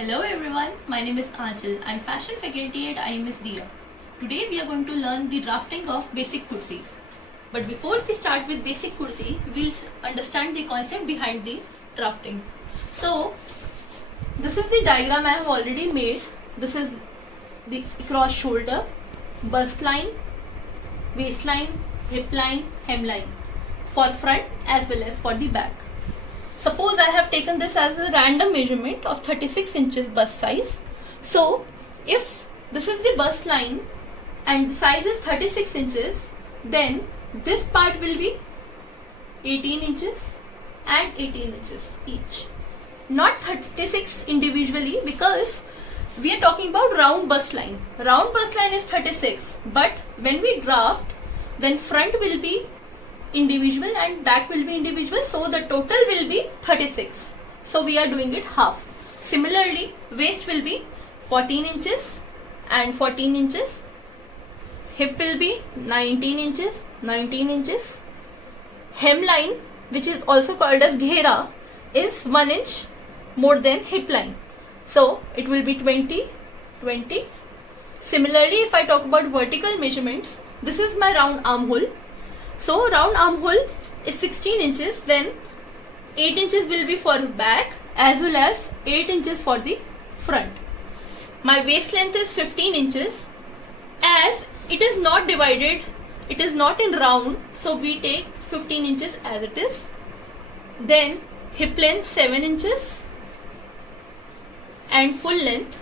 Hello everyone, my name is Aanchal. I am fashion faculty at IMS DIA. Today we are going to learn the drafting of basic kurti. But before we start with basic kurti, we'll understand the concept behind the drafting. So, this is the diagram I have already made. This is the cross shoulder, bust line, waistline, hip line, hemline for front as well as for the back. Suppose I have taken this as a random measurement of 36 inches bust size. So, if this is the bust line and the size is 36 inches, then this part will be 18 inches and 18 inches each. Not 36 individually, because we are talking about round bust line. Round bust line is 36, but when we draft, then front will be individual and back will be individual, so the total will be 36. So we are doing it half. Similarly, waist will be 14 inches and 14 inches. Hip will be 19 inches, 19 inches. Hemline, which is also called as ghera, is 1 inch more than hip line. So it will be 20, 20. Similarly, if I talk about vertical measurements, this is my round armhole. So round armhole is 16 inches, then 8 inches will be for back as well as 8 inches for the front. My waist length is 15 inches. As it is not divided, it is not in round, so we take 15 inches as it is. Then hip length 7 inches and full length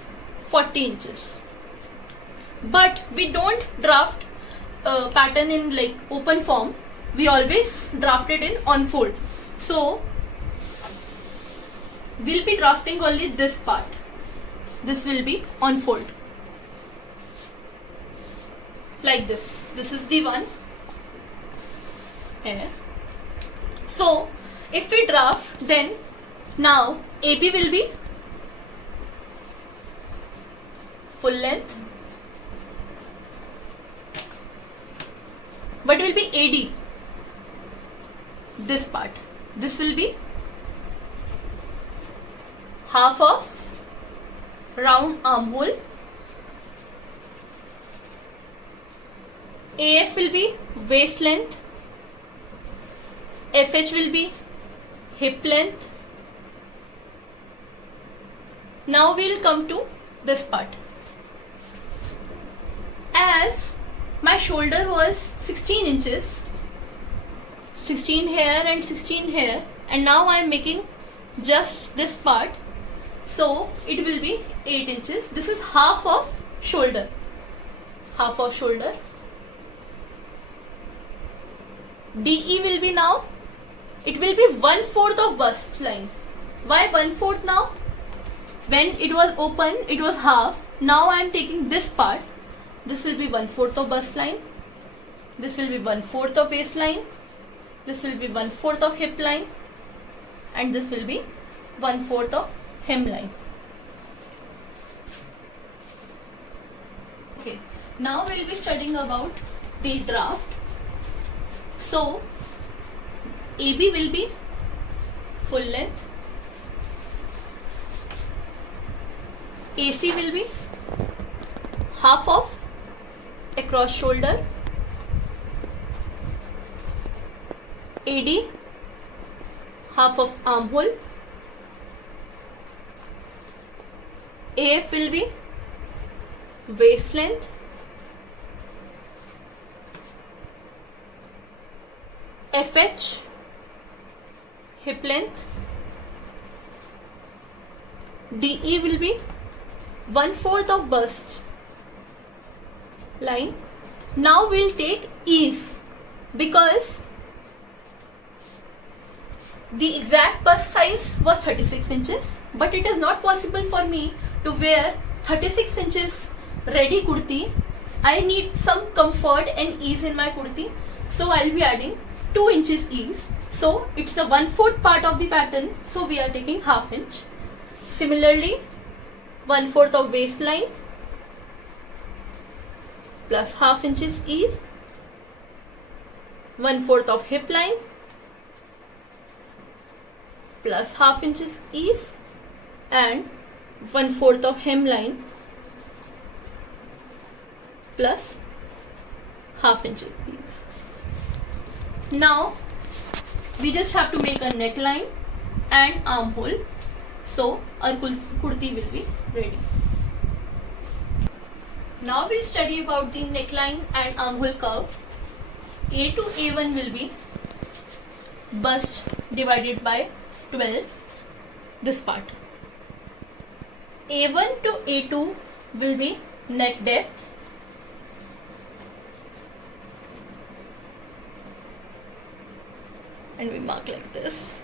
40 inches. But we don't draft pattern in like open form. We always draft it in on fold. So we'll be drafting only this part. This will be on fold like this. This is the one here. So if we draft, then now AB will be full length, but will be AD, this part. This will be half of round armhole. AF will be waist length, FH will be hip length. Now we will come to this part. As my shoulder was 16 inches, 16 here and 16 here, and now I am making just this part, so it will be 8 inches. This is half of shoulder. Half of shoulder. DE will be now, it will be 1/4 of bust line. Why 1/4 now? When it was open, it was half. Now I am taking this part. This will be 1/4 of bust line. This will be 1/4 of waistline. This will be 1/4 of hip line. And this will be 1/4 of hemline. Okay. Now we will be studying about the draft. So AB will be full length. AC will be half of across shoulder. AD half of armhole. AF will be waist length. FH hip length. DE will be 1/4 of bust line. Now we'll take ease, because the exact bust size was 36 inches, but it is not possible for me to wear 36 inches ready kurti. I need some comfort and ease in my kurti, so I'll be adding 2 inches ease. So it's the 1/4 part of the pattern, so we are taking half inch. Similarly, 1/4 of waistline plus half inches ease, 1/4 of hip line plus half inches ease, and 1/4 of hemline plus ½ inch. Now we just have to make a neckline and armhole, so our kurti will be ready. Now we'll study about the neckline and armhole curve. A to A1 will be bust divided by 12, this part. A1 to A2 will be neck depth. And we mark like this.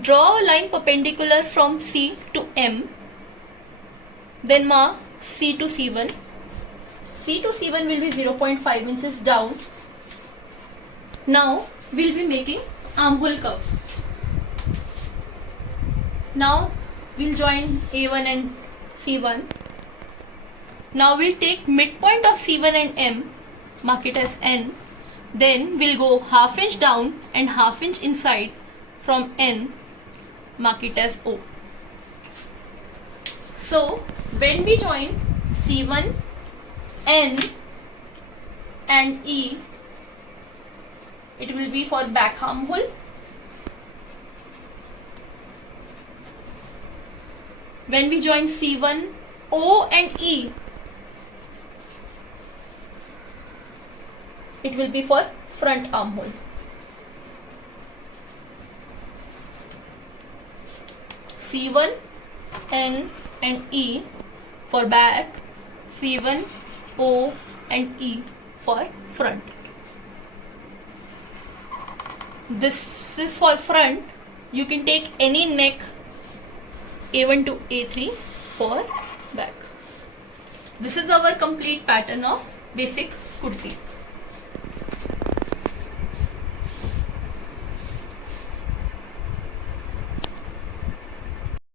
Draw a line perpendicular from C to M. Then mark C to C1. C to C1 will be 0.5 inches down. Now we'll be making armhole curve. Now we'll join A1 and C1. Now we'll take midpoint of C1 and M, mark it as N. Then we'll go ½ inch down and ½ inch inside from N, mark it as O. So when we join C1, N and E, it will be for back armhole. When we join C1, O and E, it will be for front armhole. C1, N and E for back, C1, O and E for front. This is for front. You can take any neck A1 to A3 for back. This is our complete pattern of basic kurti.